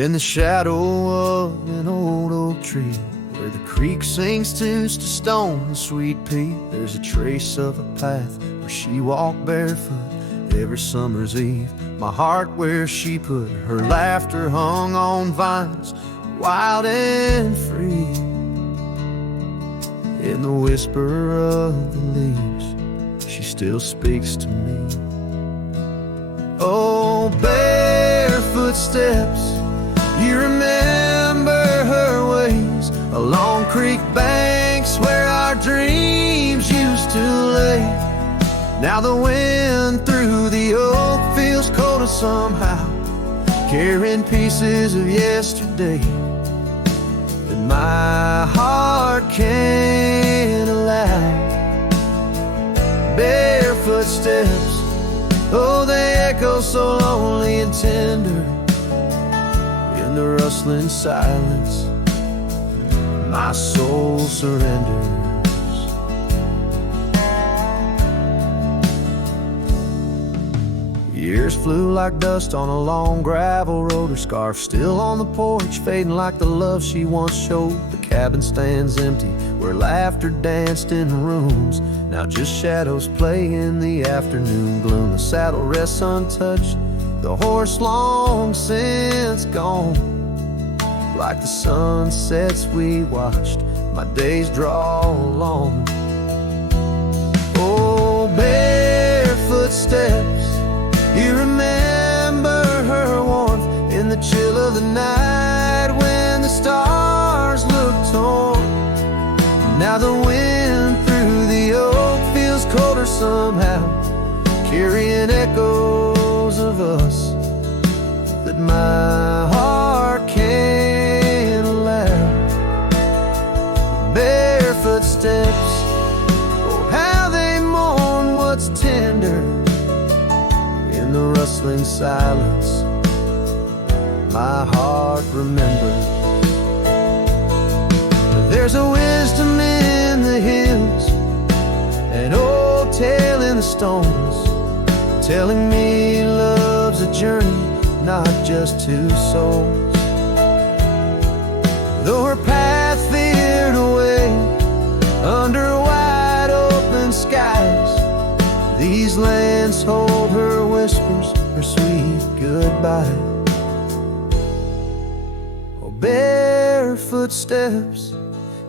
In the shadow of an old oak tree, where the creek sings tunes to stone and sweet pea, there's a trace of a path where she walked barefoot every summer's eve. My heart where she put her laughter hung on vines, wild and free. In the whisper of the leaves, she still speaks to me. Oh, barefoot steps, you remember her ways along creek banks where our dreams used to lay. Now the wind through the oak feels colder somehow, carrying pieces of yesterday that my heart can't allow. Barefoot steps, oh, they echo so lonely and tender in the rustling silence. My soul surrenders. Years flew like dust on a long gravel road. Her scarf still on the porch, fading like the love she once showed. The cabin stands empty where laughter danced in rooms. Now just shadows play in the afternoon gloom. The saddle rests untouched, the horse long since gone. Like the sunsets we watched, my days draw long. Oh, barefoot steps, you remember her warmth in the chill of the night when the stars looked torn. Now the wind through the oak feels colder somehow, carrying echoes of us that my heart can't allow. Barefoot steps, oh how they mourn what's tender in the rustling silence. My heart remembers. There's a wisdom in the hills, an old tale in the stones, telling me love's a journey, not just two souls. Though her path veered away under wide open skies, these lands hold her whispers, her sweet goodbye. Oh, barefoot steps,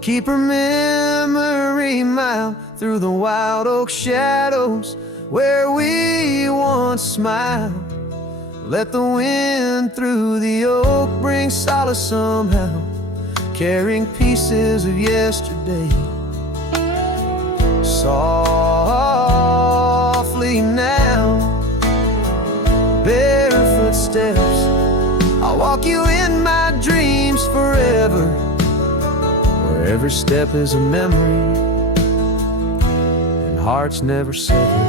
keep her memory mild through the wild oak shadows where we once smiled. Let the wind through the oak bring solace somehow, carrying pieces of yesterday. Softly now, barefoot steps, I'll walk you in my dreams forever, where every step is a memory and hearts never sever.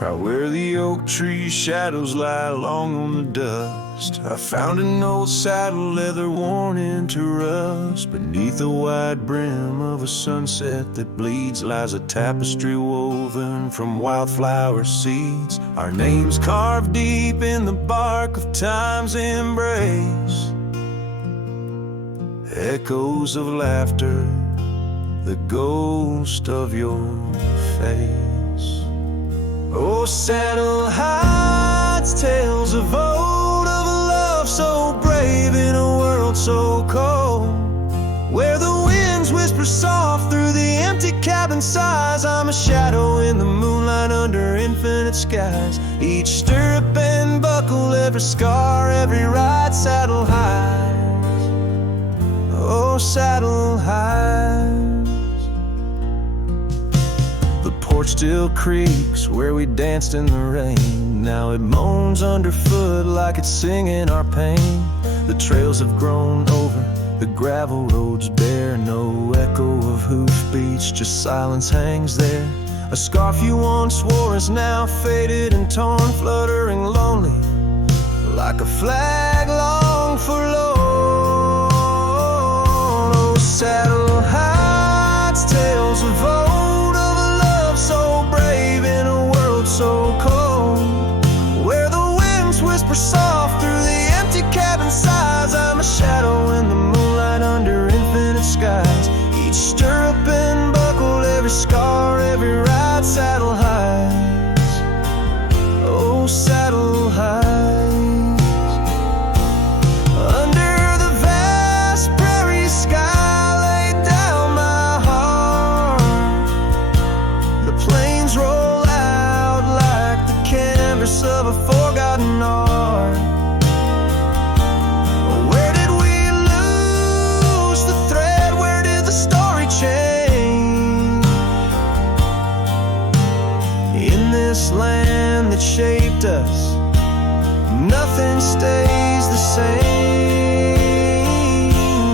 Right where the oak tree shadows lie long on the dust, I found an old saddle leather worn into rust. Beneath the wide brim of a sunset that bleeds lies a tapestry woven from wildflower seeds. Our names carved deep in the bark of time's embrace, echoes of laughter, the ghost of your face. Oh, saddle heights, tales of old, of a love so brave in a world so cold, where the winds whisper soft through the empty cabin sighs. I'm a shadow in the moonlight under infinite skies. Each stirrup and buckle, every scar, every ride, saddle highs, oh, saddle highs. The porch still creaks where we danced in the rain. Now it moans underfoot like it's singing our pain. The trails have grown over, the gravel roads bear no echo of hoofbeats, just silence hangs there. A scarf you once wore is now faded and torn, fluttering lonely like a flag long forlorn. Oh, saddle heights, tales of old, of a love so brave in a world so cold, where the winds whisper soft through the empty cabin sighs. I'm a shadow in the moonlight under infinite skies. Each stirrup and buckle, every scar, every ride, saddle heights. Oh, saddle heights. Of a forgotten art. Where did we lose the thread? Where did the story change? In this land that shaped us, nothing stays the same.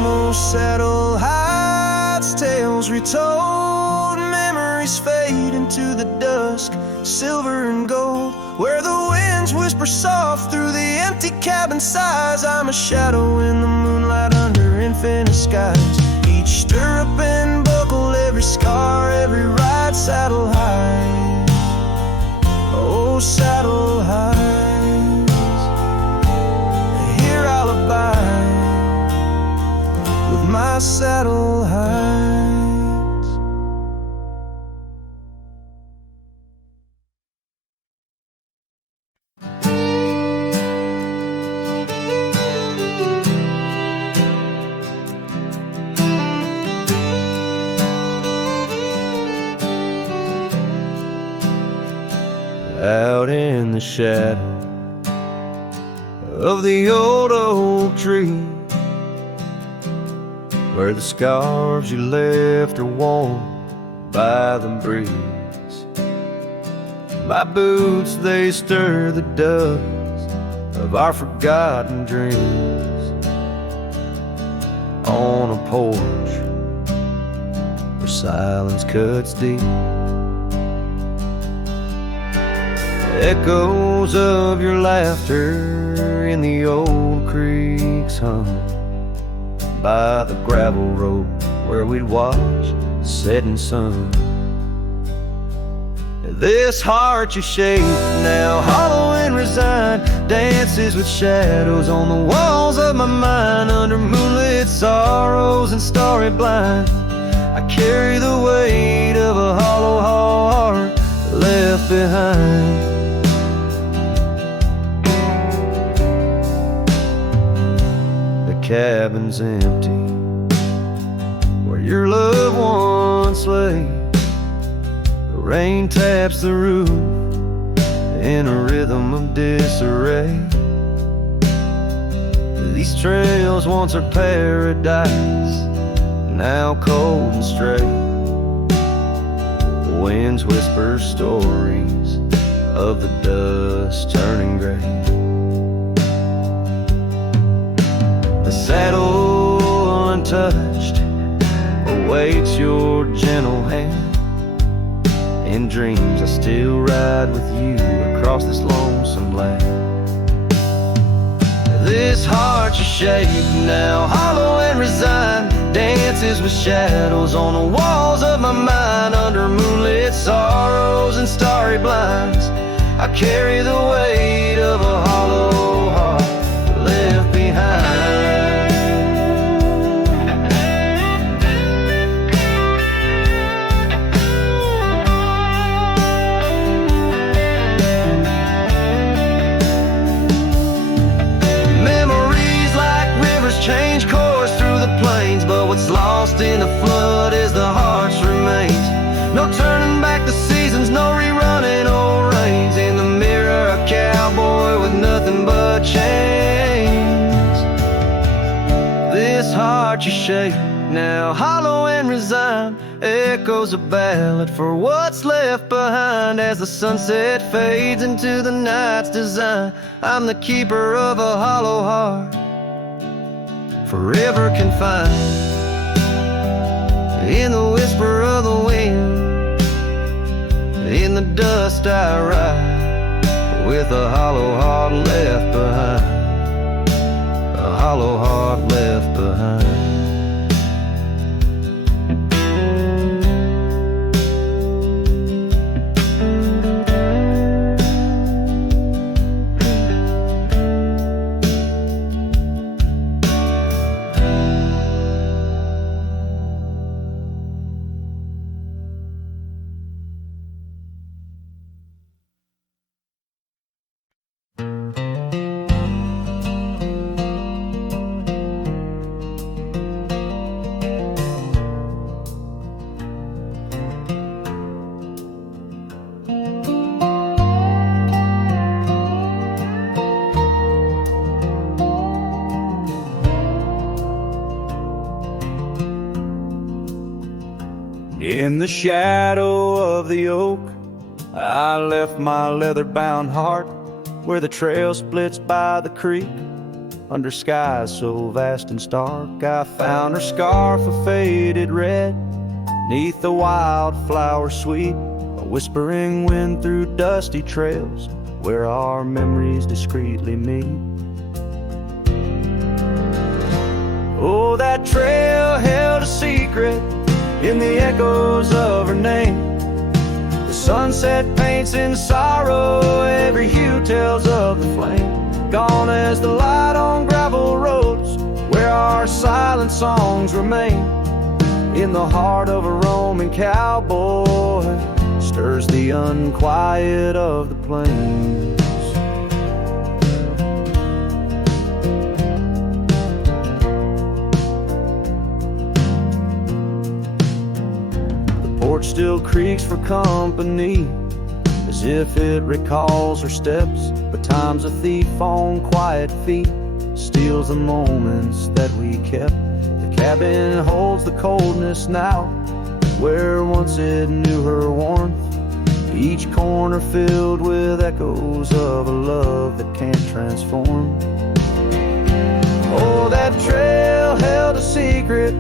Oh, saddle heights, tales retold, memories fade into the dusk, silver and gold, where the winds whisper soft through the empty cabin sighs. I'm a shadow in the moonlight under infinite skies. Each stirrup and buckle, every scar, every ride, saddle heights. Oh, saddle heights. Here I'll abide with my saddle heights. Out in the shadow of the old oak tree, where the scarves you left are worn by the breeze, my boots, they stir the dust of our forgotten dreams. On a porch where silence cuts deep, echoes of your laughter in the old creeks hum by the gravel road where we'd watch the setting sun. This heart you shape, now hollow and resigned, dances with shadows on the walls of my mind. Under moonlit sorrows and starry blind, I carry the weight of a hollow heart left behind. Cabin's empty where your loved ones lay. The rain taps the roof in a rhythm of disarray. These trails once are paradise, now cold and stray. The winds whisper stories of the dust turning gray. The saddle untouched awaits your gentle hand. In dreams I still ride with you across this lonesome land. This heart you shape, now hollow and resigned, dances with shadows on the walls of my mind. Under moonlit sorrows and starry blinds, I carry the weight of a hollow heart left behind. Change course through the plains, but what's lost in the flood is the heart's remains. No turning back the seasons, no rerunning old reins. In the mirror, a cowboy with nothing but chains. This heart you shape, now hollow and resigned, echoes a ballad for what's left behind. As the sunset fades into the night's design, I'm the keeper of a hollow heart, forever confined in the whisper of the wind. In the dust I ride, with a hollow heart left behind, a hollow heart left behind. In the shadow of the oak, I left my leather-bound heart where the trail splits by the creek. Under skies so vast and stark, I found her scarf of faded red. Neath the wildflower sweet, a whispering wind through dusty trails where our memories discreetly meet. Oh, that trail held a secret in the echoes of her name. The sunset paints in sorrow, every hue tells of the flame. Gone as the light on gravel roads, where our silent songs remain. In the heart of a roaming cowboy, stirs the unquiet of the plains. Porch still creaks for company, as if it recalls her steps. But time's a thief on quiet feet, steals the moments that we kept. The cabin holds the coldness now, where once it knew her warmth. Each corner filled with echoes of a love that can't transform. Oh, that trail held a secret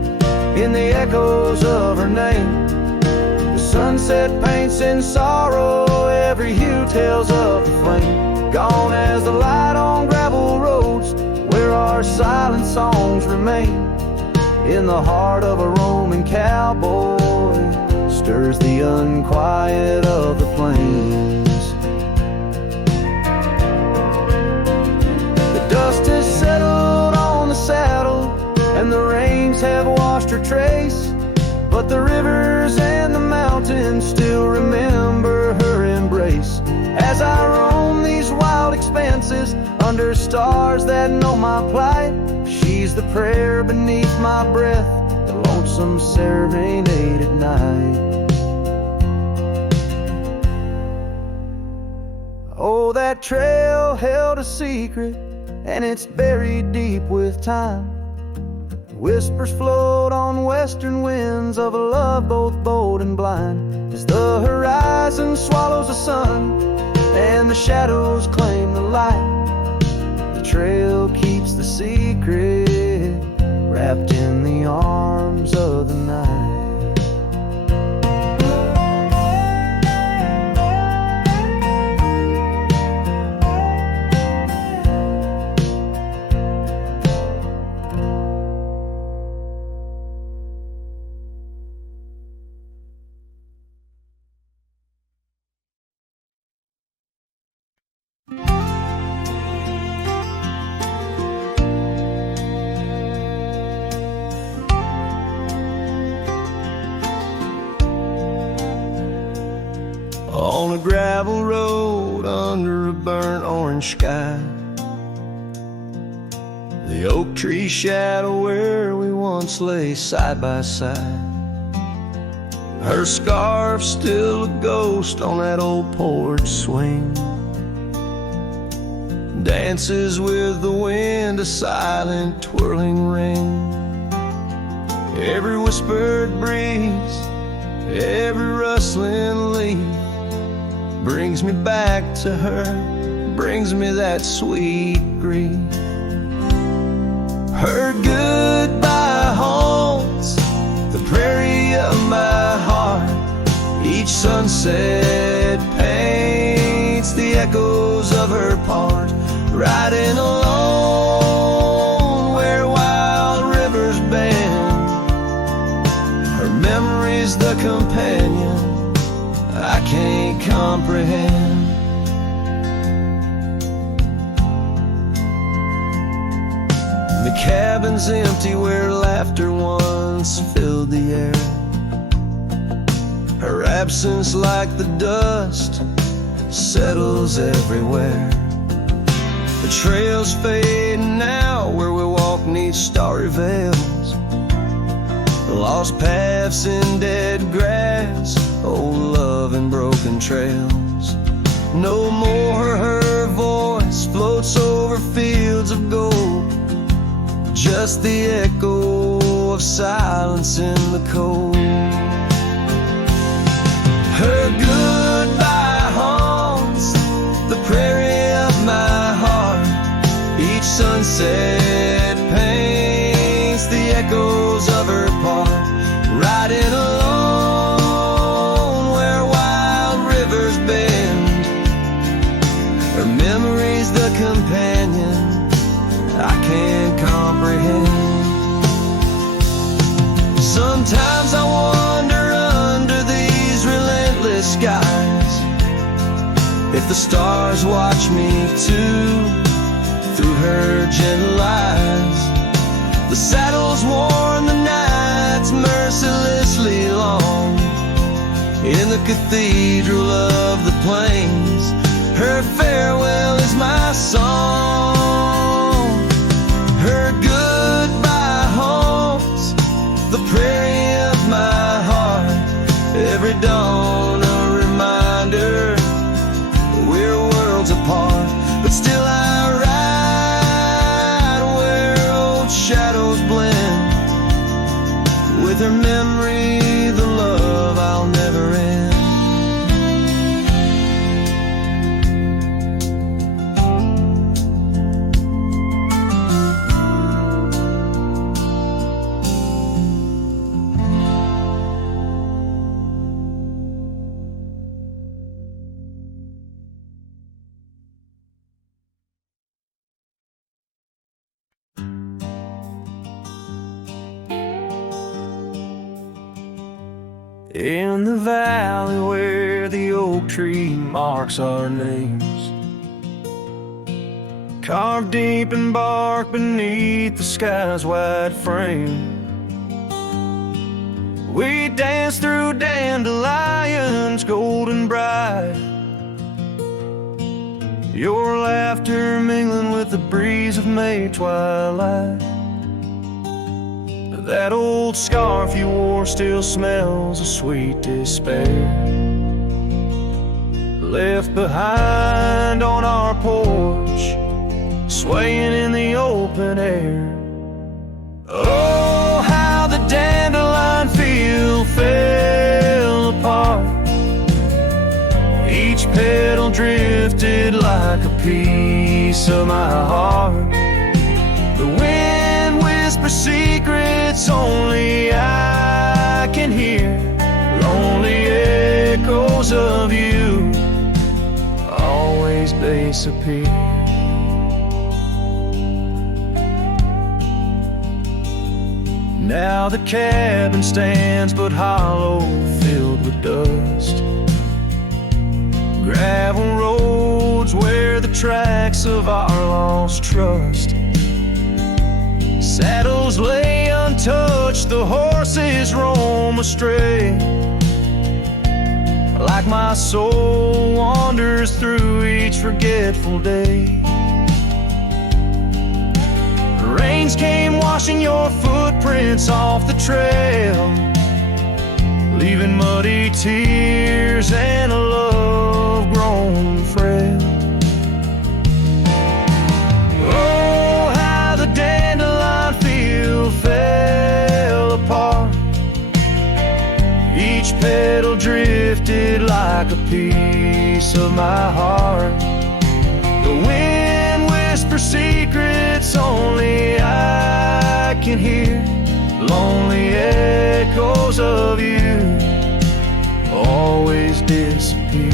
in the echoes of her name. Sunset paints in sorrow, every hue tells of the flame. Gone as the light on gravel roads, where our silent songs remain. In the heart of a roaming cowboy, stirs the unquiet of the plains. The dust has settled on the saddle, and the rains have washed her trace. But the rivers and the mountains still remember her embrace. As I roam these wild expanses, under stars that know my plight, she's the prayer beneath my breath, the lonesome serenade at night. Oh, that trail held a secret, and it's buried deep with time. Whispers float on western winds of a love both bold and blind. As the horizon swallows the sun and the shadows claim the light, the trail keeps the secret wrapped in the arms of the night. On a gravel road under a burnt orange sky, the oak tree shadow where we once lay side by side. Her scarf still a ghost on that old porch swing, dances with the wind, a silent twirling ring. Every whispered breeze, every rustling leaf brings me back to her, brings me that sweet grief. Her goodbye haunts the prairie of my heart. Each Each sunset paints the echoes of her part, riding alone where wild rivers bend. Her memory's the companion I can't comprehend. The cabin's empty where laughter once filled the air. Her absence, like the dust, settles everywhere. The trails fade now where we walk 'neath starry veils. Lost paths in dead grass, old love and broken trails. No more her voice floats over fields of gold, just the echo of silence in the cold. Her goodbye haunts the prairie of my heart. Each sunset paints the echoes of her part, riding alone where wild rivers bend. Her memory's the companion I can't comprehend. Sometimes I wonder under these relentless skies if the stars watch me too through her gentle eyes. The saddles worn, the nights mercilessly long, in the cathedral of the plains, her farewell is my song. Her goodbye haunts the prairie of my heart. Every dawn a reminder we're worlds apart, but still I ride where old shadows blend. With her memory, the love I'll never end. In the valley where the oak tree marks our names, carved deep in bark beneath the sky's wide frame, we dance through dandelions golden bright, your laughter mingling with the breeze of May twilight. That old scarf you wore still smells of sweet despair, left behind on our porch, swaying in the open air. Oh, how the dandelion field fell apart. Each petal drifted like a piece of my heart. The wind whispers secrets only I can hear, lonely echoes of you always disappear. Now the cabin stands but hollow, filled with dust, gravel roads where the tracks of our lost trust. Saddles lay untouched, the horses roam astray, like my soul wanders through each forgetful day. Rains came washing your footprints off the trail, leaving muddy tears and a love grown frail. Oh, how the dandelion field fell apart. Each petal drifted like a piece of my heart. The wind whispers secrets only I can hear, lonely echoes of you always disappear.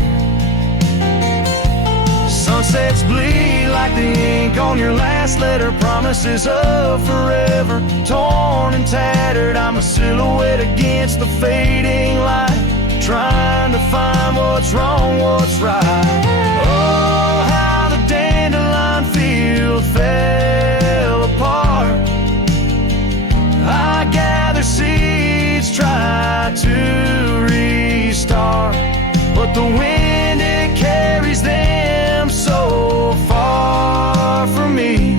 Sunsets bleed like the ink on your last letter. Promises of forever, torn and tattered. I'm a silhouette against the fading light, trying to find what's wrong, what's right. Oh, how the dandelion field fell apart. I gather seeds, try to restart, but the wind, it carries them so far from me.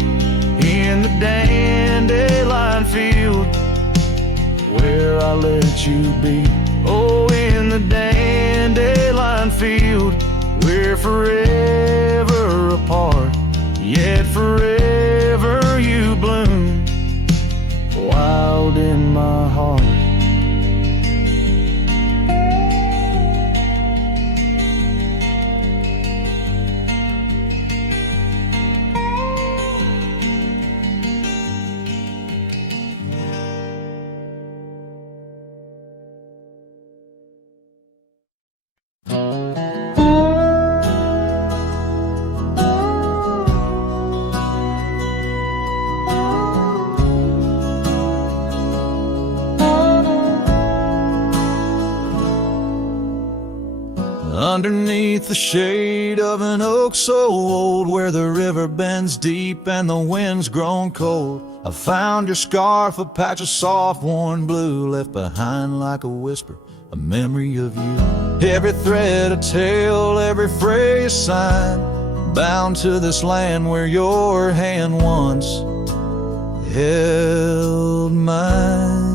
In the dandelion field where I let you be. Oh, in the dandelion field we're forever apart, yet forever you bloom wild in my heart. Underneath the shade of an oak so old, where the river bends deep and the wind's grown cold, I found your scarf, a patch of soft worn blue, left behind like a whisper, a memory of you. Every thread a tale, every phrase a sign, bound to this land where your hand once held mine.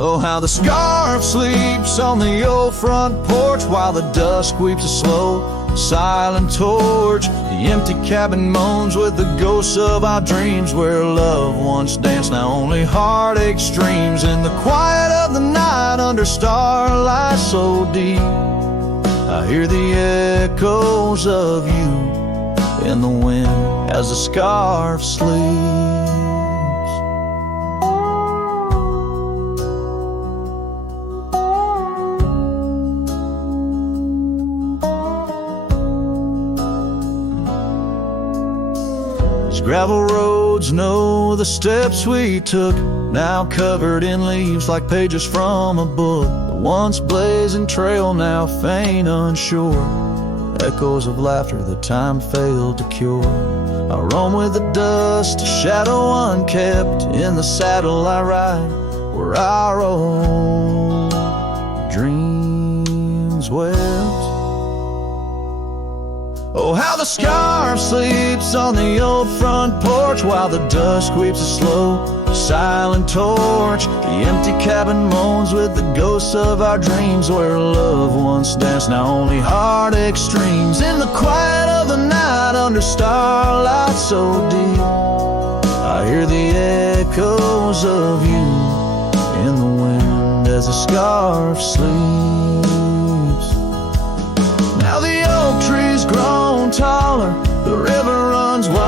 Oh, how the scarf sleeps on the old front porch, while the dusk weeps a slow, silent torch. The empty cabin moans with the ghosts of our dreams, where love once danced, now only heartache streams. In the quiet of the night, under starlight so deep, I hear the echoes of you in the wind as the scarf sleeps. Gravel roads know the steps we took, now covered in leaves like pages from a book. The once blazing trail now faint unsure, echoes of laughter that time failed to cure. I roam with the dust, a shadow unkept, in the saddle I ride, where our old dreams wept. Oh, how the scarf sleeps on the old front porch, while the dusk weeps a slow, silent torch. The empty cabin moans with the ghosts of our dreams, where love once danced, now only heartache streams. In the quiet of the night, under starlight so deep, I hear the echoes of you in the wind as the scarf sleeps. Now the oak tree's grown taller, the river runs wide,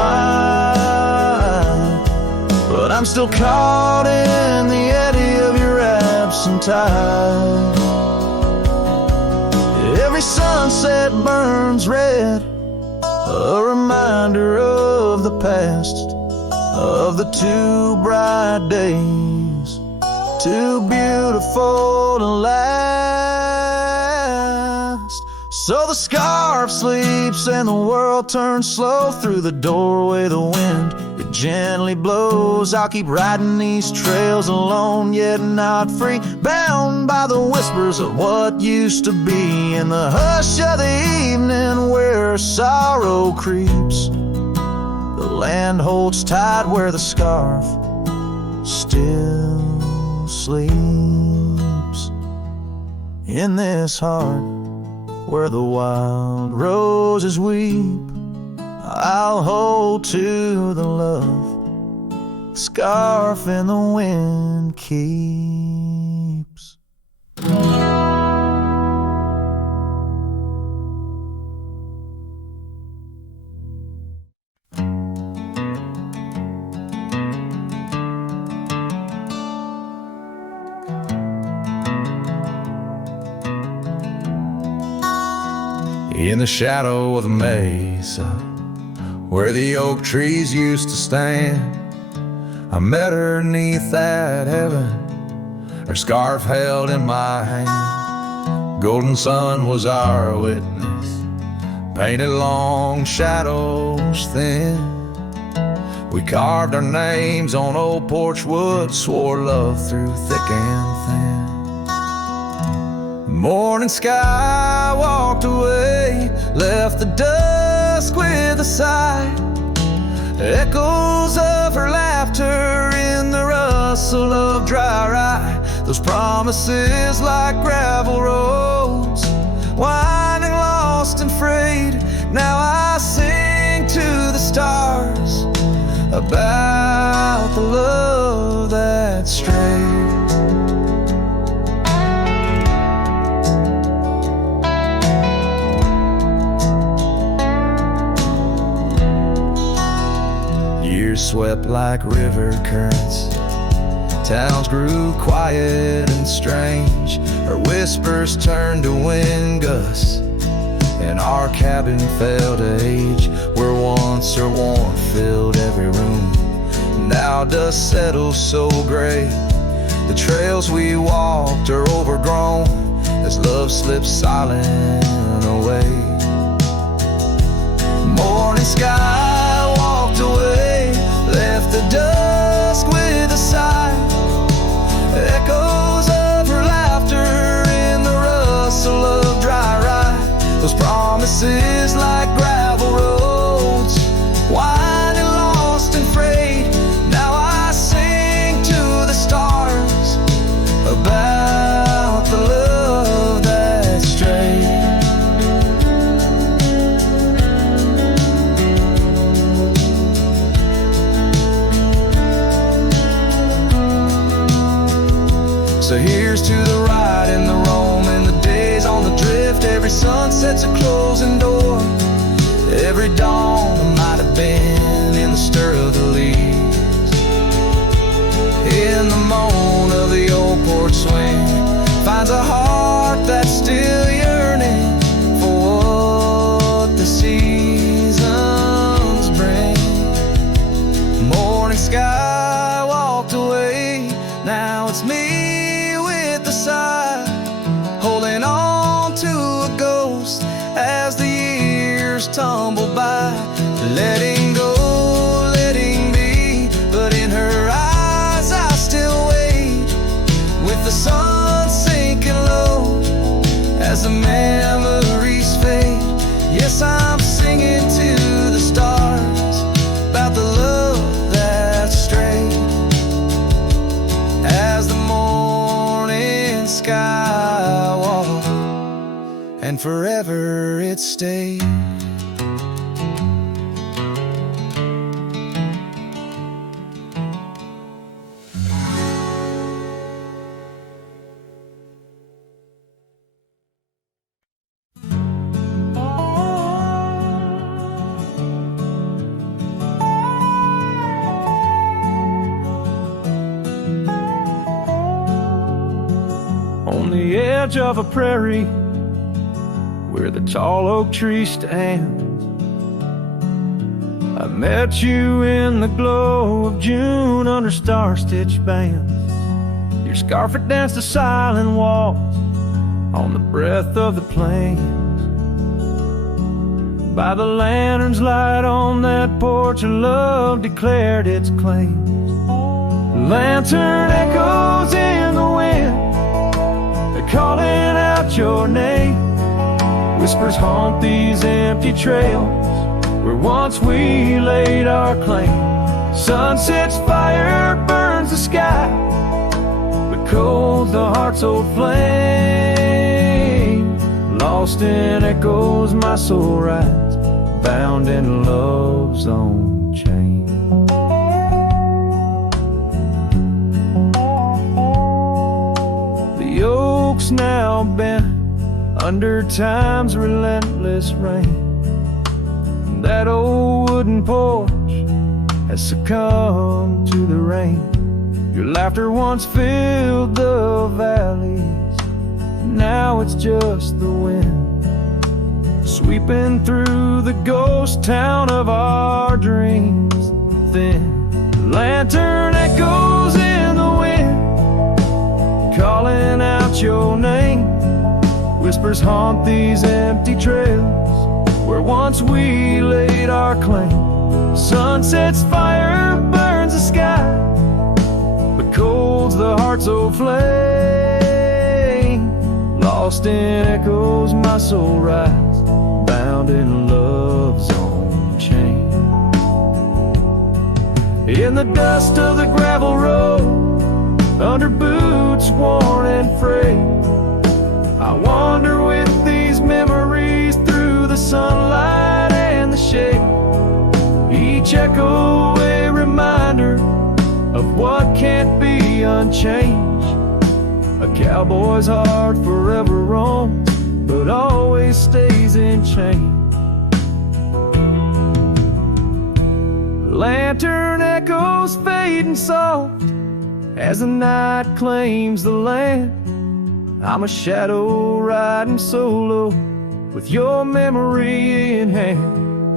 but I'm still caught in the eddy of your absent tide. Every sunset burns red, a reminder of the past, of the two bright days, too beautiful to last. So the scarf sleeps and the world turns slow, through the doorway the wind, it gently blows. I'll keep riding these trails alone, yet not free, bound by the whispers of what used to be. In the hush of the evening where sorrow creeps, the land holds tight where the scarf still sleeps. In this heart where the wild roses weep, I'll hold to the love scarf in the wind keeps. in the shadow of the mesa where the oak trees used to stand. I met her neath that heaven, her scarf held in my hand. Golden sun was our witness, painted long shadows thin. We carved our names on old porch wood, swore love through thick and thin. Morning sky walked away, left the dusk with a sigh. Echoes of her laughter in the rustle of dry rye. Those promises like gravel roads, winding lost and frayed. Now I sing to the stars about the love that strayed. Years swept like river currents, towns grew quiet and strange. Her whispers turned to wind gusts, and our cabin fell to age. Where once her warmth filled every room, now dust settles so gray. The trails we walked are overgrown as love slips silent away. Morning sky walked away, left the dusk with a sigh. Echoes of her laughter in the rustle of dry rye. Those promises like gravel roads, winding lost and frayed. Now I sing to the stars about the love that strayed. So here's to the ride and the roam and the days on the drift. Every sunset's a closing door, every dawn that might have been in the stir of the leaves. In the moan of the old porch swing finds a heart that's still yearning for what the seasons bring. Morning sky walked away, now it's me with the sigh, holding on to a ghost as the years tumble by. Letting go, letting be, but in her eyes I still wait, with the sun sinking low as the memories fade. Yes, I'm singing to the stars about the love that strayed. As the morning sky walked, and forever it stayed. On the edge of a prairie where the tall oak tree stands, I met you in the glow of June under star-stitched bands. Your scarf had danced a silent waltz on the breath of the plains. By the lantern's light on that porch, of love declared its claims. The lantern echoes in the wind, calling out your name. Whispers haunt these empty trails where once we laid our claim. Sunset's fire burns the sky, but cold the heart's old flame. Lost in echoes my soul rides, bound in love's own chain. The oak's now bent under time's relentless rain. That old wooden porch has succumbed to the rain. Your laughter once filled the valleys, now it's just the wind sweeping through the ghost town of our dreams. Thin lantern echoes in the wind, calling out your name. Whispers haunt these empty trails where once we laid our claim. Sunset's fire burns the sky, but cold's the heart so flame. Lost in echoes, my soul rides, bound in love's own chain. In the dust of the gravel road, under boots worn and frayed, I wander with these memories through the sunlight and the shade. Each echo a reminder of what can't be unchanged. A cowboy's heart forever roams, but always stays in chains. Lantern echoes fading soft as the night claims the land. I'm a shadow riding solo with your memory in hand.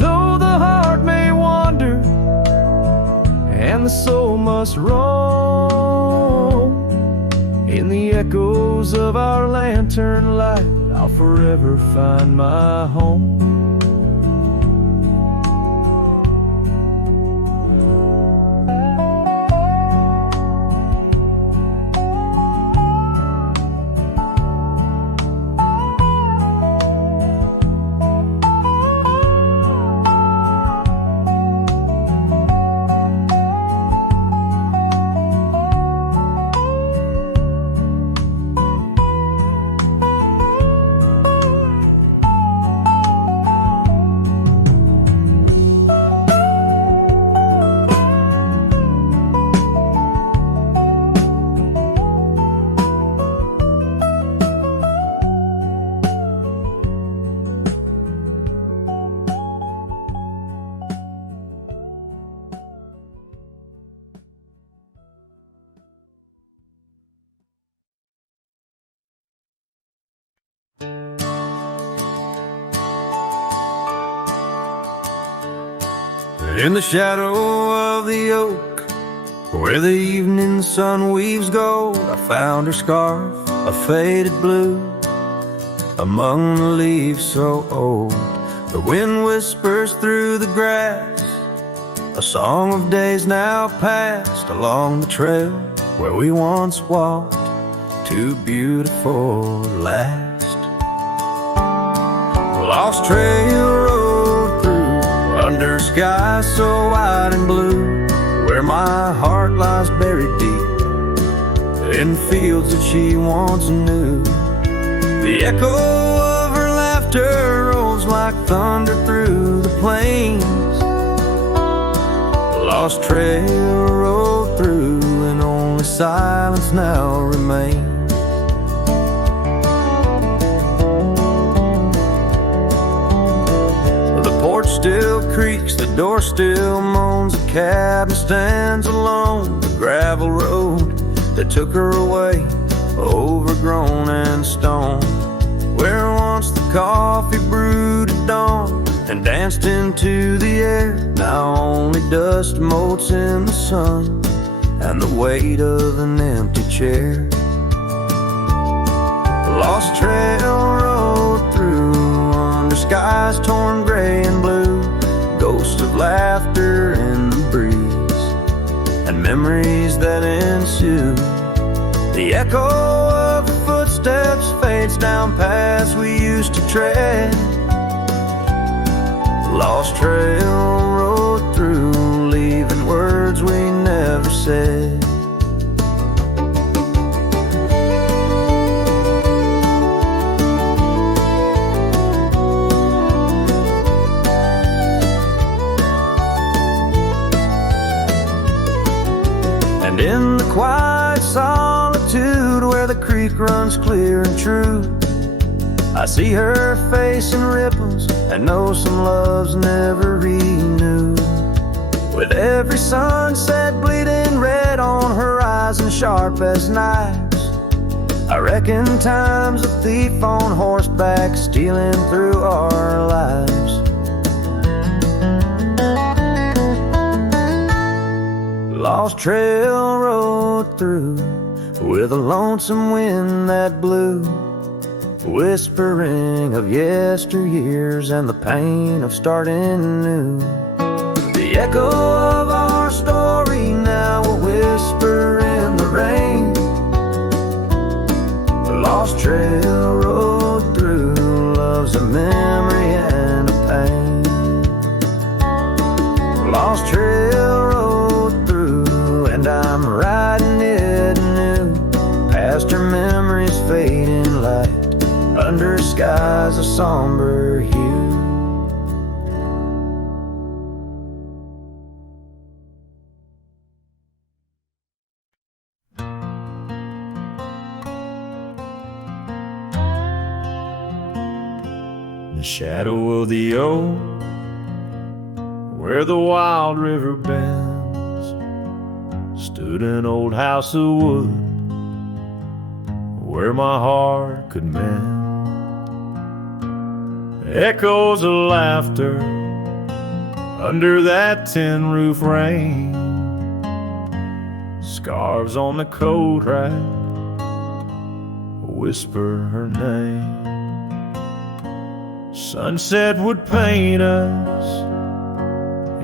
Though the heart may wander and the soul must roam, in the echoes of our lantern light, I'll forever find my home. In the shadow of the oak, where the evening sun weaves gold, I found her scarf, a faded blue, among the leaves so old. The wind whispers through the grass, a song of days now past, along the trail where we once walked, too beautiful to last. Lost trail road through under skies so wide and blue, where my heart lies buried deep in fields that she once knew. The echo of her laughter rolls like thunder through the plains. Lost trail road through, and only silence now remains. Still creaks, the door still moans, the cabin stands alone. The gravel road that took her away, overgrown and stoned, where once the coffee brewed at dawn and danced into the air, now only dust motes in the sun and the weight of an empty chair. Lost trail road through under skies torn gray and blue, ghosts of laughter in the breeze and memories that ensue. The echo of her footsteps fades down paths we used to tread. Lost trail road through, leaving words we never said. And in the quiet solitude where the creek runs clear and true, I see her face in ripples and know some love's never renewed. With every sunset bleeding red on horizon sharp as knives, I reckon time's a thief on horseback, stealing through our lives. Lost trail rode through with a lonesome wind that blew, whispering of yesteryears and the pain of starting new. The echo of our story now will whisper in the rain. The lost trail rode through, love's a memory and a pain. Lost trail rode through, and I'm riding it new, past her memories fading light, under skies of somber hue. The shadow of the oak, where the wild river bends, stood an old house of wood where my heart could mend. Echoes of laughter under that tin roof rain, scarves on the coat rack whisper her name. Sunset would paint us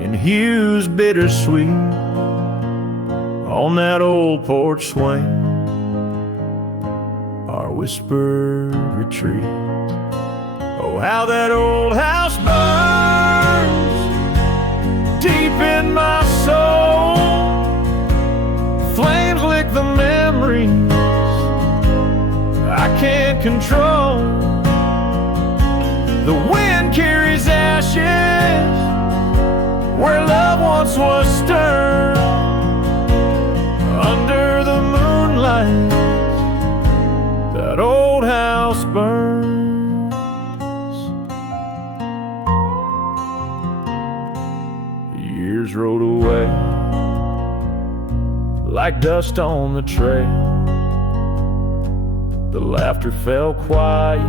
in hues bittersweet on that old porch swing, our whispered retreat. Oh, how that old house burns deep in my soul. Flames lick the memories I can't control. The wind carries ashes where love once was stirred. Under the moonlight, that old house burns. Years rode away like dust on the trail. The laughter fell quiet,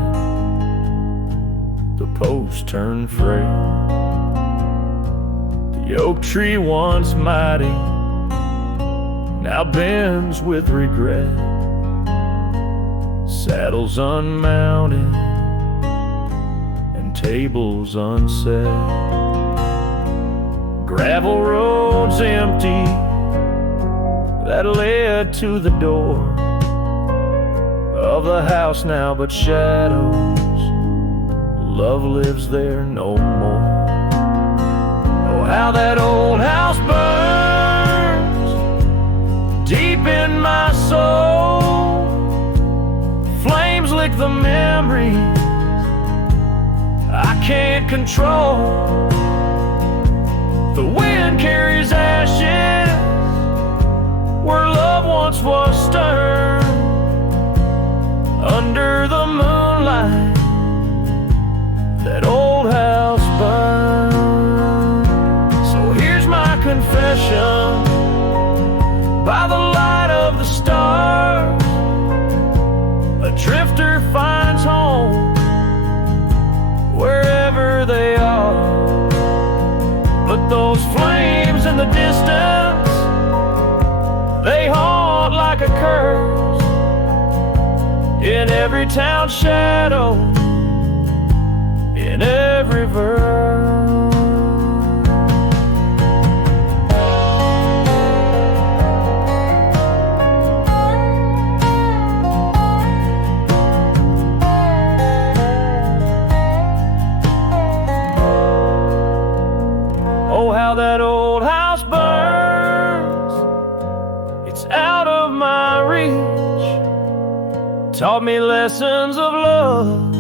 the post turned frail. The oak tree once mighty now bends with regret. Saddles unmounted and tables unset. Gravel roads empty that led to the door of the house now but shadows. Love lives there no more. Oh, how that old house burns deep in my soul. Flames lick the memories I can't control. The wind carries ashes where love once was stirred. Under the moonlight, that old house burns. So here's my confession by the light of the stars. A drifter finds home wherever they are. But those flames in the distance, they haunt like a curse in every town shadow, in every verse. Oh, how that old house burns, it's out of my reach. Taught me lessons of love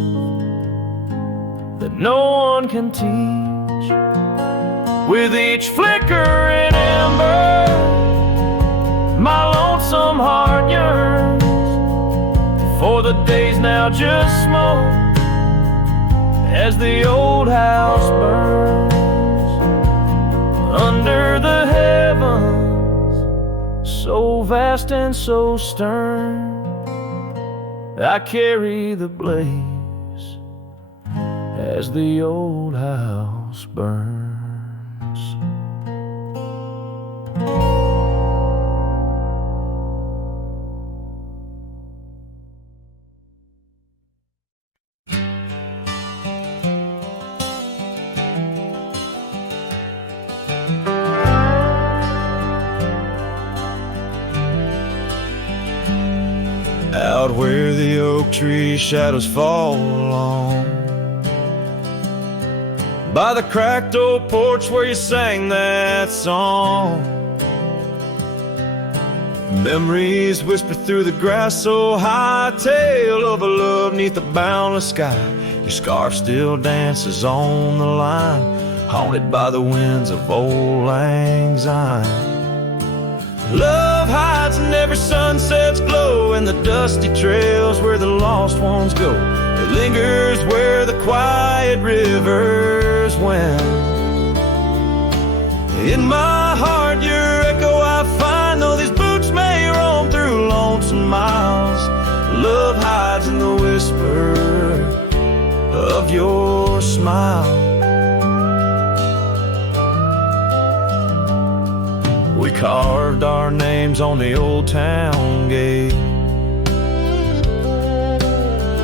that no one can teach. With each flicker and ember, my lonesome heart yearns for the days now just smoke as the old house burns. Under the heavens, so vast and so stern, I carry the blaze as the old house burns. Out where the oak tree shadows fall along, by the cracked old porch where you sang that song, memories whisper through the grass so high, tale of a love neath the boundless sky. Your scarf still dances on the line, haunted by the winds of old lang syne. Love hides in every sunset's glow, in the dusty trails where the lost ones go. It lingers where the quiet rivers wend. In my heart your echo I find, though these boots may roam through lonesome miles. Love hides in the whisper of your smile. We carved our names on the old town gate,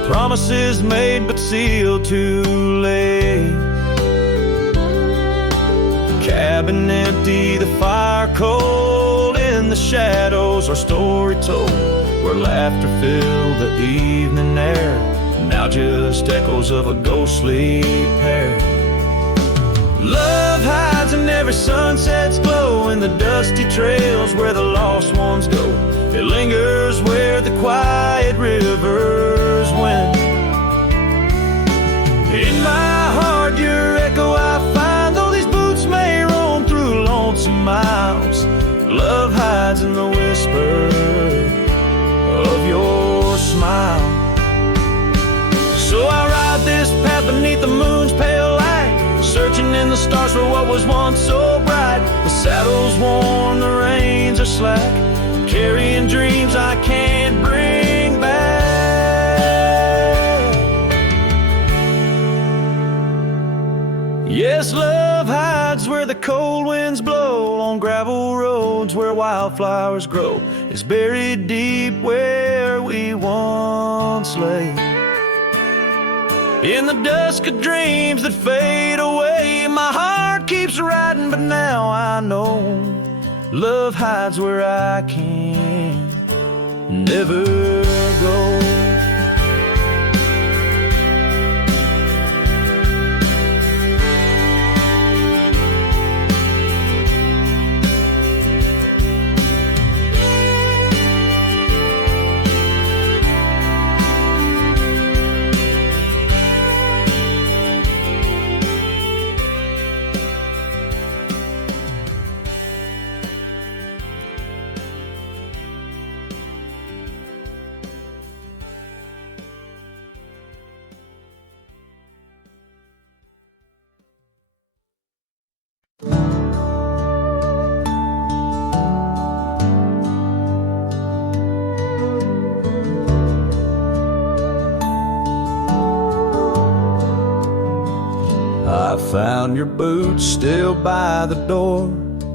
promises made but sealed too late. The cabin empty, the fire cold, in the shadows our story told, where laughter filled the evening air, now just echoes of a ghostly pair. Love hides in every sunset's glow, in the dusty trails where the lost ones go. It lingers where the quiet rivers wend. In my heart your echo I find, though these boots may roam through lonesome miles. Love hides in the whisper of your smile. So I ride this path beneath the moon's pale light, searching in the stars for what was once so bright. The saddle's worn, the reins are slack, carrying dreams I can't bring back. Yes, love hides where the cold winds blow, on gravel roads where wildflowers grow. It's buried deep where we once lay, in the dusk of dreams that fade away. My heart keeps riding, but now I know love hides where I can never go. I found your boots still by the door,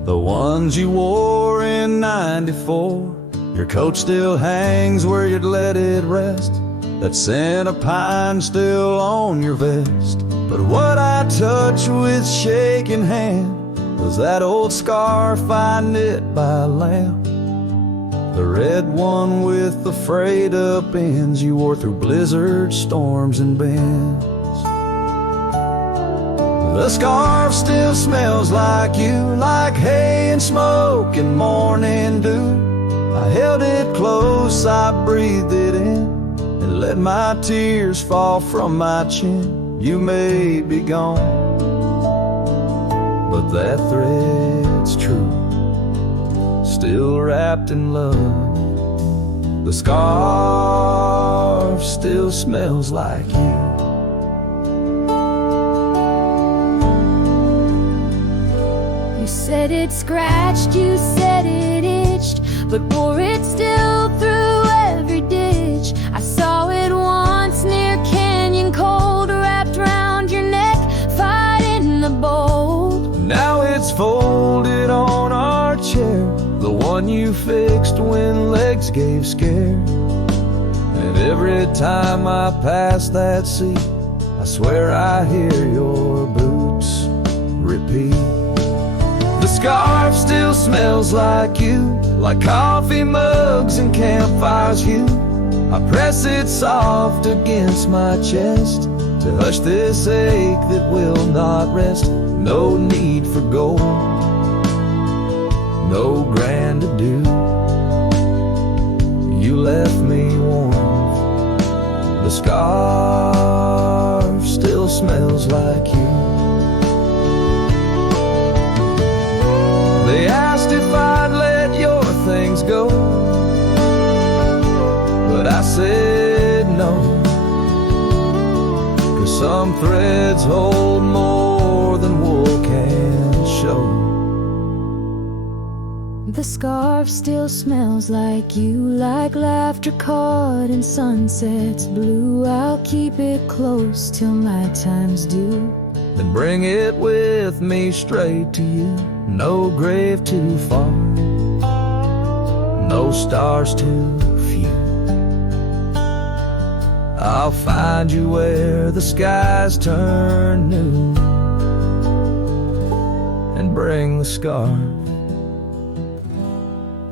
the ones you wore in '94. Your coat still hangs where you'd let it rest, that scent of pine still on your vest. But what I touched with shaking hand was that old scarf I knit by lamp, the red one with the frayed up ends you wore through blizzards, storms, and bends. The scarf still smells like you, like hay and smoke and morning dew. I held it close, I breathed it in, and let my tears fall from my chin. You may be gone, but that thread's true, still wrapped in love. The scarf still smells like you. You said it scratched, you said it itched, but bore it still through every ditch. I saw legs gave scare. And every time I pass that seat, I swear I hear your boots repeat. The scarf still smells like you, like coffee mugs and campfires hue. I press it soft against my chest to hush this ache that will not rest. No need for gold, no grand ado. You left me warm, the scarf still smells like you. They asked if I'd let your things go, but I said no, 'cause some threads hold more than wool can show. The scarf still smells like you, like laughter caught in sunsets blue. I'll keep it close till my time's due, Then bring it with me straight to you. No grave too far, no stars too few. I'll find you where the skies turn new, and bring the scarf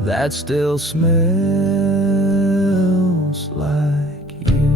that still smells like you.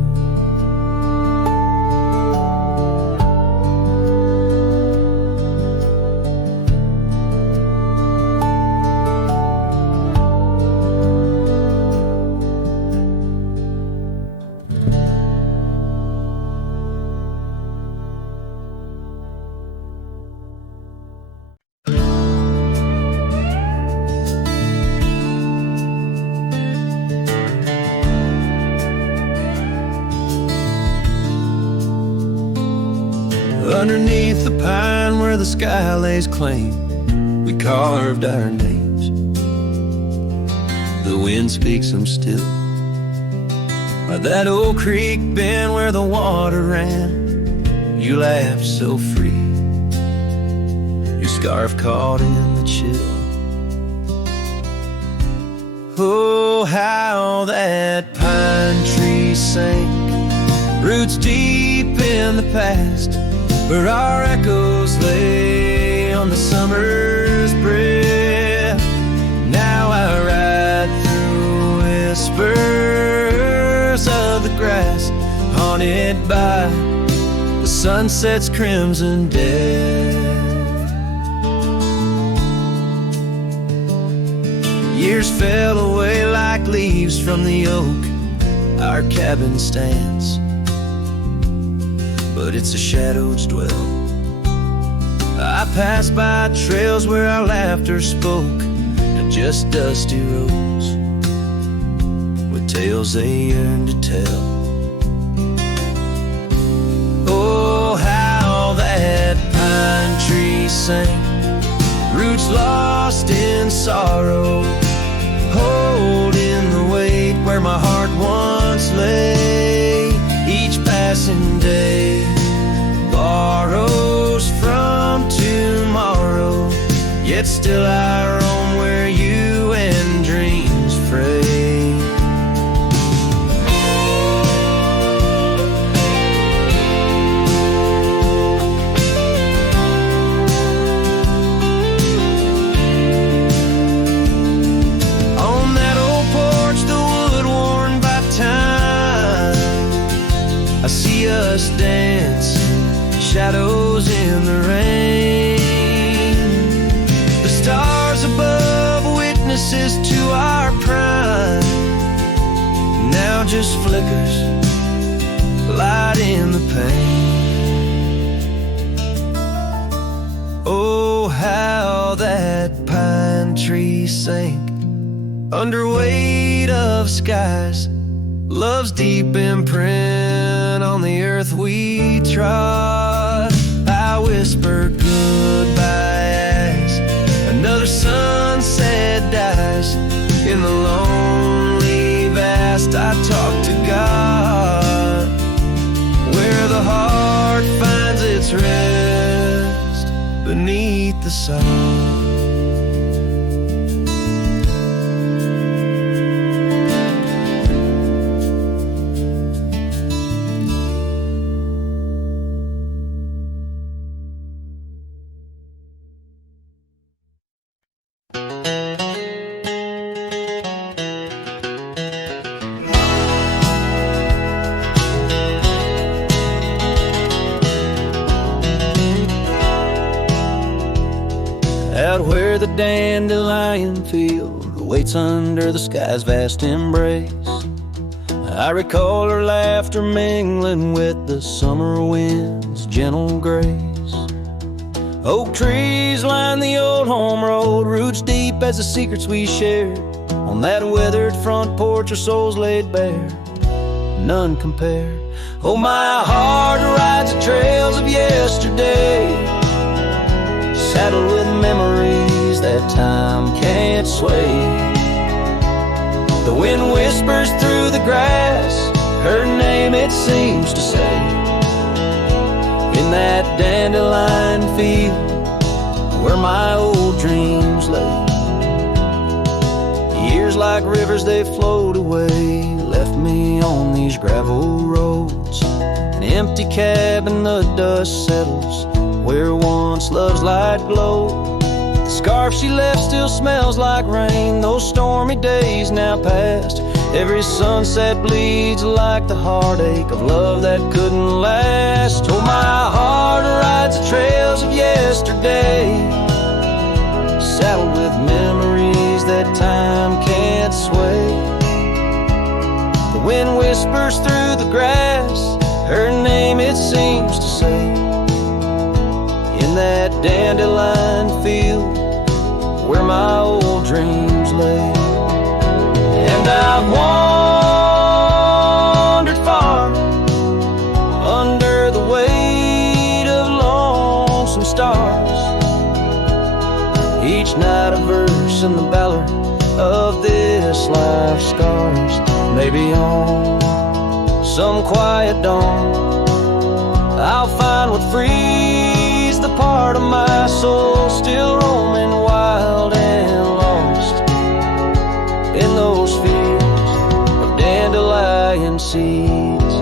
Underneath the pine where the sky lays claim, we carved our names. The wind speaks them still. By that old creek bend where the water ran, you laughed so free, your scarf caught in the chill. Oh, how that pine tree sank, roots deep in the past, where our echoes lay on the summer's breath. Now I ride through whispers of the grass, haunted by the sunset's crimson death. Years fell away like leaves from the oak our cabin stands, but it's a shadow's dwell. I passed by trails where our laughter spoke to just dusty roads with tales they yearn to tell. Oh, how that pine tree sank, roots lost in sorrow, holding the weight where my heart once lay. Each passing day borrows from tomorrow, yet still I roam where you and dreams fray. On that old porch, the wood worn by time, I see us dancing, shadows in the rain. The stars above, witnesses to our prime, now just flickers, light in the pain. Oh, how that pine tree sank under weight of skies, love's deep imprint on the earth we trod. I whisper goodbye as another sunset dies. In the lonely vast I talk to God, where the heart finds its rest beneath the sun. out where the dandelion field waits under the sky's vast embrace. I recall her laughter mingling with the summer wind's gentle grace. Oak trees line the old home road, roots deep as the secrets we shared. On that weathered front porch, our souls laid bare, none compare. Oh, my heart rides the trails of yesterday, saddled with memories that time can't sway. The wind whispers through the grass, her name it seems to say. In that dandelion field where my old dreams lay. Years like rivers they flowed away, left me on these gravel roads. An empty cabin, the dust settles where once love's light glowed. The scarf she left still smells like rain, those stormy days now past. Every sunset bleeds like the heartache of love that couldn't last. Oh, my heart rides the trails of yesterday, saddled with memories that time can't sway. The wind whispers through the grass, her name it seems to say. In that dandelion field where my old dreams lay. And I've wandered far under the weight of lonesome stars, each night a verse in the ballad of this life's scars. Maybe on some quiet dawn I'll find what frees the part of my soul still roaming wild and lost in those fields of dandelion seeds.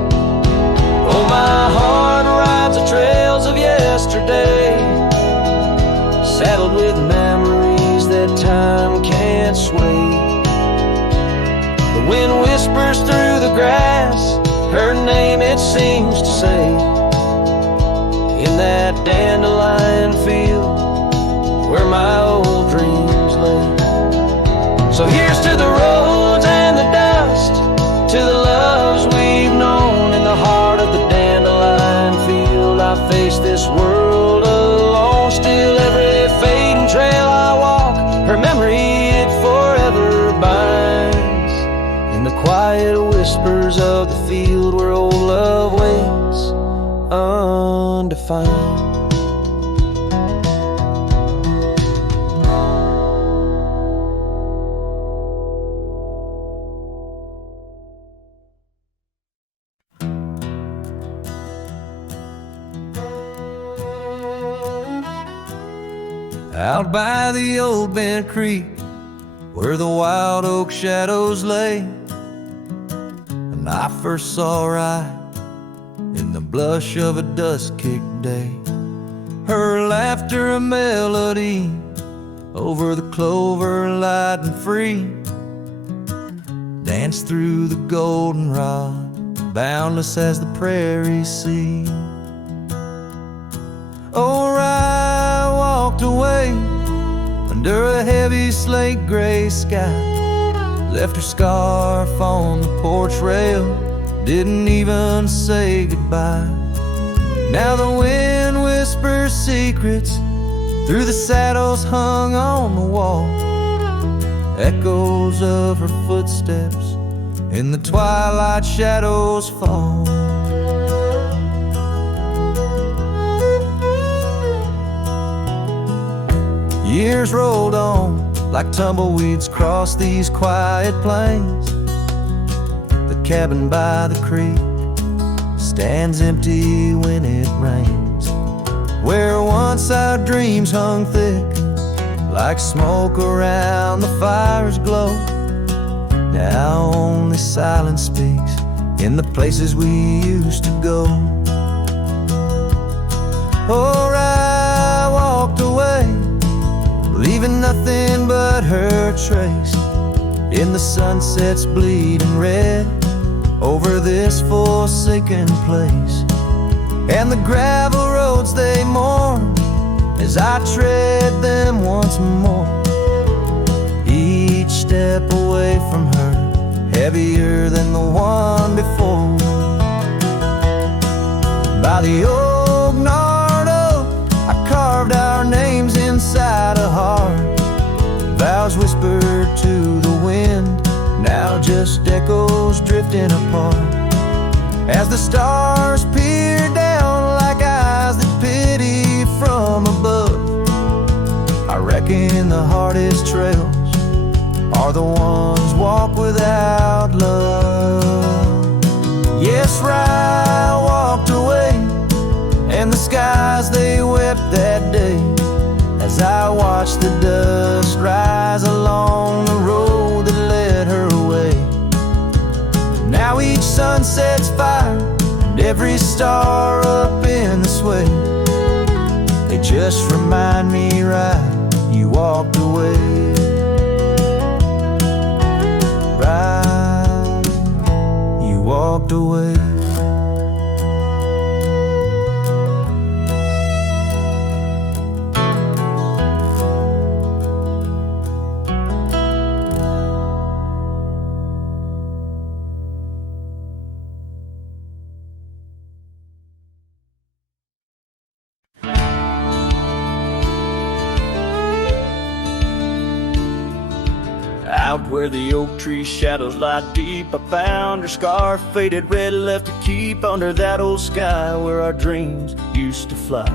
Oh, my heart rides the trails of yesterday, saddled with memories that time can't sway. The wind whispers through the grass, her name it seems to say. In that dandelion field where my old dreams lay. So here's to the roads and the dust, to the loves we've known. In the heart of the dandelion field I face this world alone. Still every fading trail I walk, her memory it forever binds. In the quiet whispers of the field where old love waits undefined. Out by the old bent creek where the wild oak shadows lay, and I first saw her eye in the blush of a dust-kicked day. Her laughter a melody over the clover light and free, danced through the goldenrod, boundless as the prairie sea. Oh, I walked away under a heavy slate gray sky, left her scarf on the porch rail, didn't even say goodbye. Now the wind whispers secrets through the saddles hung on the wall, echoes of her footsteps in the twilight shadows fall. Years rolled on like tumbleweeds crossed these quiet plains. The cabin by the creek stands empty when it rains, where once our dreams hung thick like smoke around the fire's glow. Now only silence speaks in the places we used to go. Oh, I walked away, leaving nothing but her trace in the sunset's bleeding red over this forsaken place. And the gravel roads they mourn as I tread them once once more. Each step away from her, heavier than the one before. By the old gnarled oak, I carved our names inside a heart. Vows whispered to the wind, now just echoes drifting apart. As the stars peer down like eyes that pity from above, I reckon the hardest trails are the ones walked without love. Yes, Rye walked away, and the skies they wept that day, as I watched the dust rise along the road that led her away. Now each sunset's fire, and every star up in the sway, they just remind me, Rye, you walked away. Rye, you walked away. Out where the oak tree shadows lie deep, I found her scarf, faded red, left to keep under that old sky where our dreams used to fly.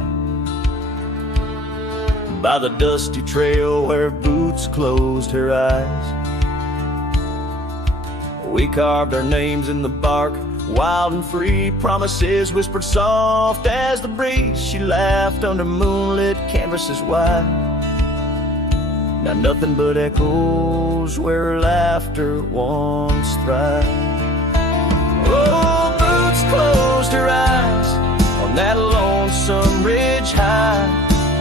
By the dusty trail where boots closed her eyes, we carved our names in the bark, wild and free, promises whispered soft as the breeze. She laughed under moonlit canvases wide, now nothing but echoes where her laughter once thrived. Oh, boots closed her eyes on that lonesome ridge high,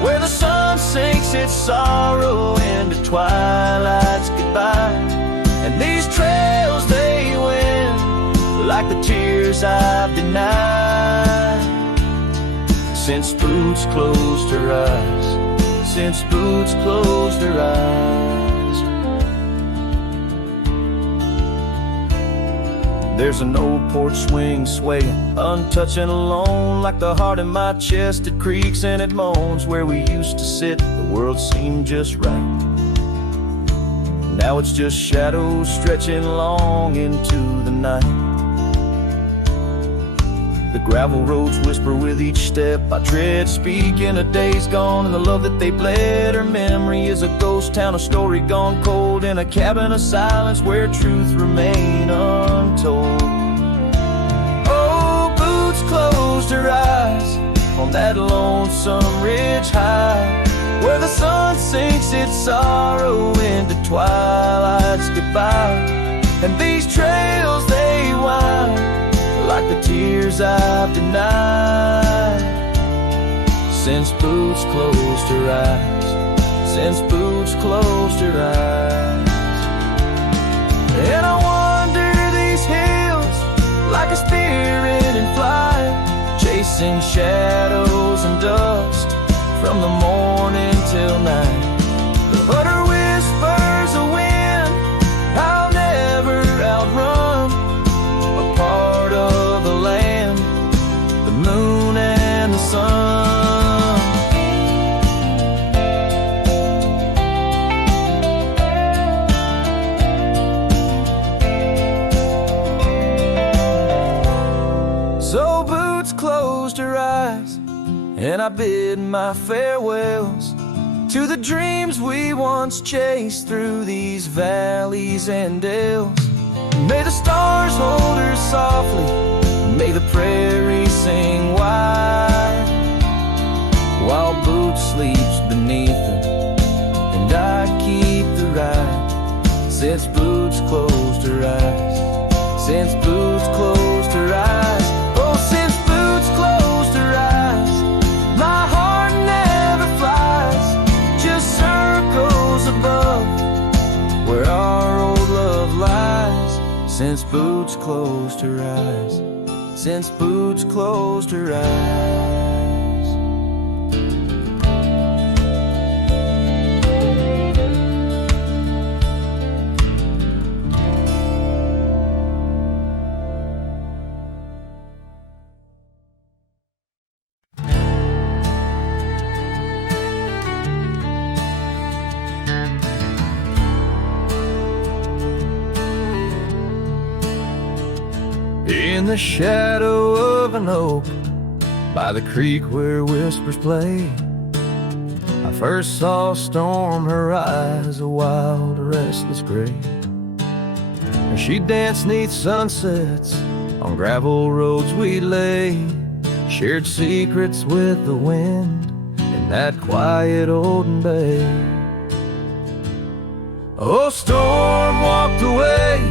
where the sun sinks its sorrow into twilight's goodbye. And these trails they win like the tears I've denied, since boots closed her eyes, since boots closed her eyes. There's an old porch swing swaying, untouched and alone, like the heart in my chest. It creaks and it moans. Where we used to sit, the world seemed just right. Now it's just shadows stretching long into the night. The gravel roads whisper with each step I tread, speaking of days gone and the love that they bled. Her memory is a ghost town, a story gone cold, in a cabin of silence where truth remain untold. Oh, boots closed her eyes on that lonesome ridge high, where the sun sinks its sorrow into twilight's goodbye. And these trails they wind like the tears I've denied, since boots closed her eyes, since boots closed her eyes. And I wander these hills like a spirit in flight, chasing shadows and dust from the morning till night. But her whispers a wind I'll never outrun, a part of the land, the moon and the sun. So boots closed her eyes, and I bid my farewells to the dreams we once chased through these valleys and dales. May the stars hold her softly, may the prairie sing wide, while boots sleeps beneath them, and I keep the ride. Since boots closed her eyes, since boots closed her eyes, oh, since boots closed her eyes, my heart never flies, just circles above where our old love lies. Since boots closed her eyes, since boots closed her eyes. In the shadow of an oak by the creek where whispers play, I first saw Storm, her eyes a wild, restless gray. And she danced 'neath sunsets on gravel roads we lay, shared secrets with the wind in that quiet olden bay. Oh, Storm walked away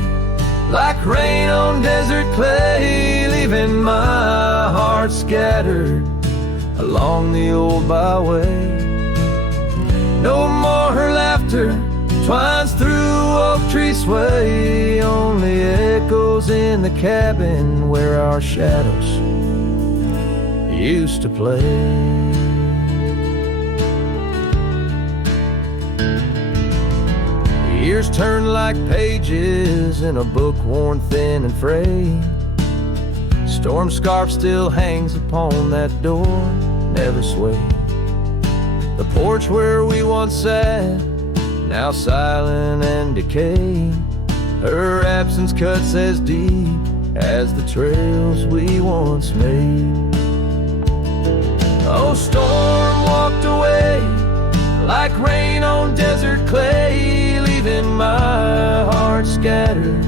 like rain on desert clay, leaving my heart scattered along the old byway. No more her laughter twines through oak tree sway, only echoes in the cabin where our shadows used to play. Years turn like pages in a book worn thin and frayed. Storm scarf still hangs upon that door, never swayed. The porch where we once sat, now silent and decayed. Her absence cuts as deep as the trails we once made. Oh, Storm walked away like rain on desert clay, leaving my heart scattered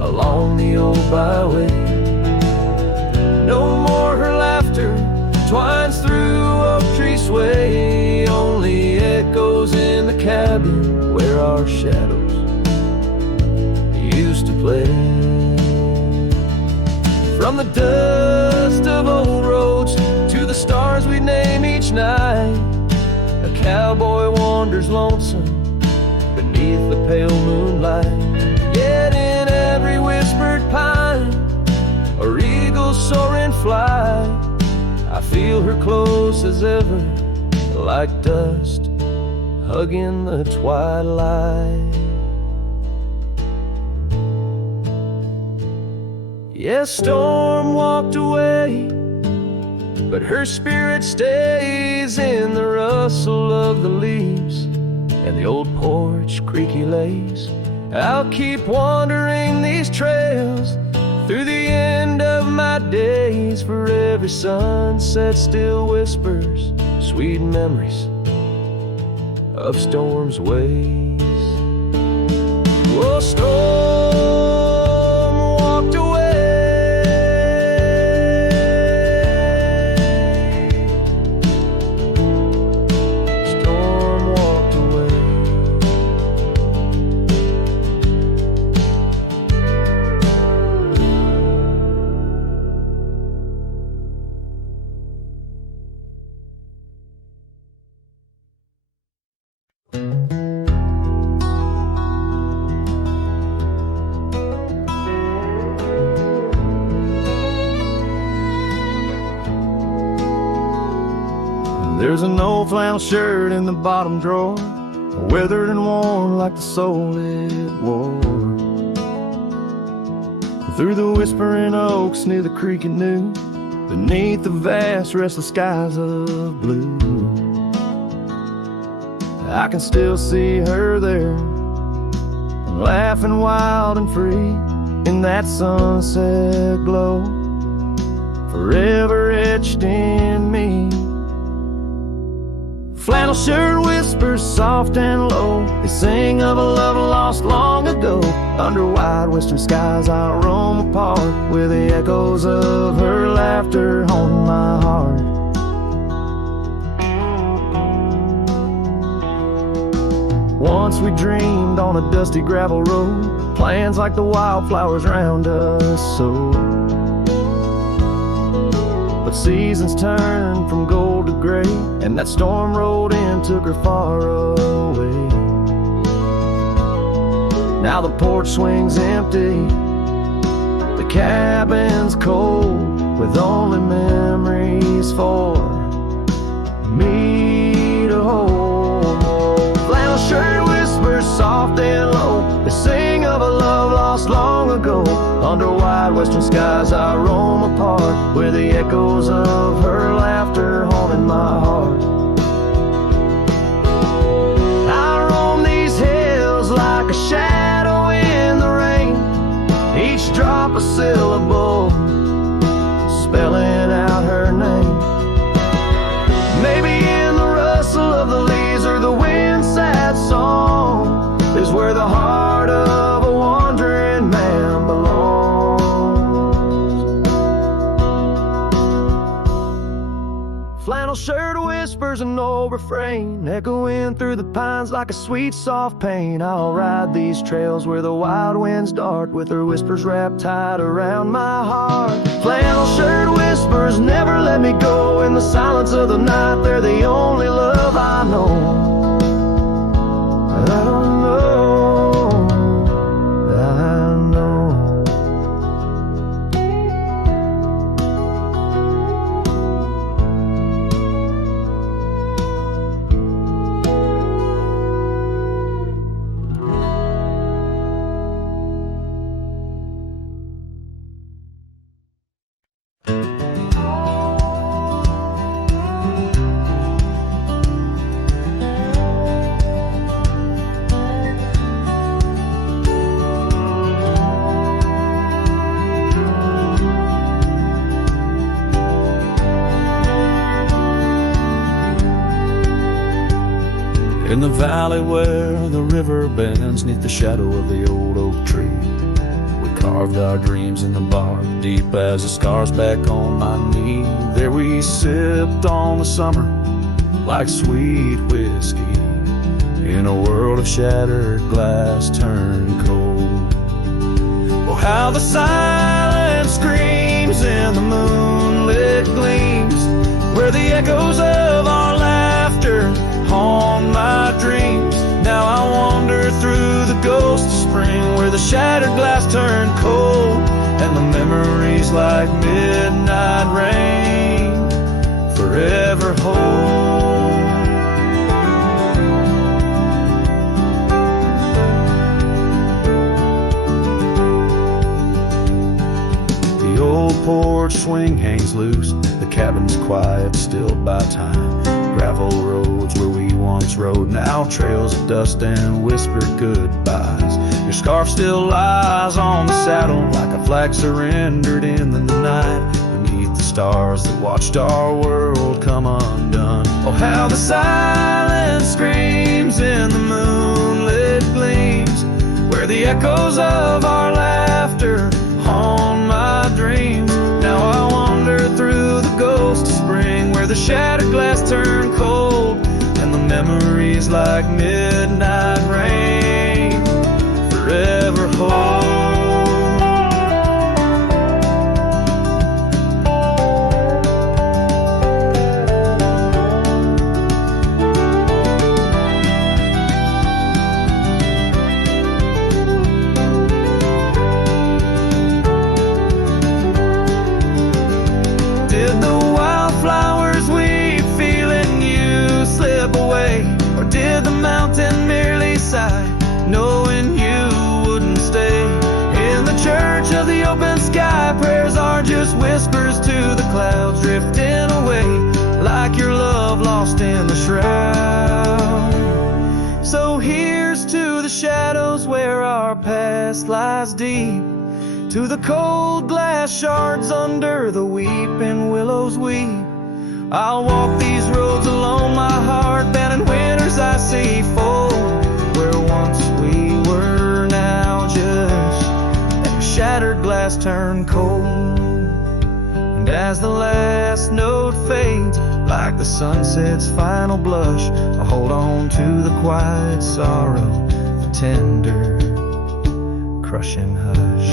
along the old byway. No more her laughter twines through oak tree sway, only echoes in the cabin where our shadows used to play. From the dust of old roads to the stars we name each night, a cowboy wanders lonesome beneath the pale moonlight. Yet in every whispered pine or eagle's soaring flight, I feel her close as ever, like dust hugging the twilight. Yes, Storm walked away, but her spirit stays in the rustle of the leaves and the old porch creaky lays. I'll keep wandering these trails through the end of my days, for every sunset still whispers sweet memories of Storm's ways. Oh, Storm walked away. Storm walked away. There's an old flannel shirt in the bottom drawer, weathered and worn like the soul it wore. Through the whispering oaks near the creek it knew, beneath the vast restless skies of blue, I can still see her there, laughing wild and free in that sunset glow, forever etched in me. Flannel shirt whispers soft and low, they sing of a love lost long ago. Under wide western skies I roam apart, with the echoes of her laughter haunting my heart. Once we dreamed on a dusty gravel road, plans like the wildflowers round us so. But seasons turned from gold to gray, and that storm rolled in, took her far away. Now the porch swings empty, the cabin's cold, with only memories for me to hold. Flannel shirt whispers soft and low, they sing of a love lost long ago. Under wide western skies I roam apart, where the echoes of her laughter haunted my heart. I roam these hills like a shadow in the rain, each drop a syllable an old refrain echoing through the pines like a sweet soft pain. I'll ride these trails where the wild winds dart, with her whispers wrapped tight around my heart. Flannel shirt whispers never let me go. In the silence of the night, they're the only love I know. I don't know, I know. In the valley where the river bends, 'neath the shadow of the old oak tree, we carved our dreams in the bark, deep as the scars back on my knee. There we sipped on the summer like sweet whiskey, in a world of shattered glass turned cold. Oh, how the silence screams in the moonlit gleams, where the echoes of our laughter haunt my dreams. Now I wander through the ghost of spring, where the shattered glass turned cold, and the memories like midnight rain forever hold. The old porch swing hangs loose, the cabin's quiet, stilled by time. Gravel roads where we once rode, now trails of dust and whispered goodbyes. Your scarf still lies on the saddle like a flag surrendered in the night, beneath the stars that watched our world come undone. Oh, how the silence screams in the moonlit gleams, where the echoes of our laughter haunt my dreams. Now I wander through the ghost of spring, where the shattered glass turned cold, and the memories like midnight rain forever hold. Did the wildflowers weep, feeling you slip away? Or did the mountain merely sigh, knowing you wouldn't stay? In the church of the open sky, prayers are just whispers to the clouds, drifting away like your love lost in the shroud. So here's to the shadows where our past lies deep, to the cold glass shards under the weeping willows weep. I'll walk these roads alone, my heart bent in winters I see fold, where once we were, now just a shattered glass turned cold. And as the last note fades, like the sunset's final blush, I hold on to the quiet sorrow, the tender, crushing hush.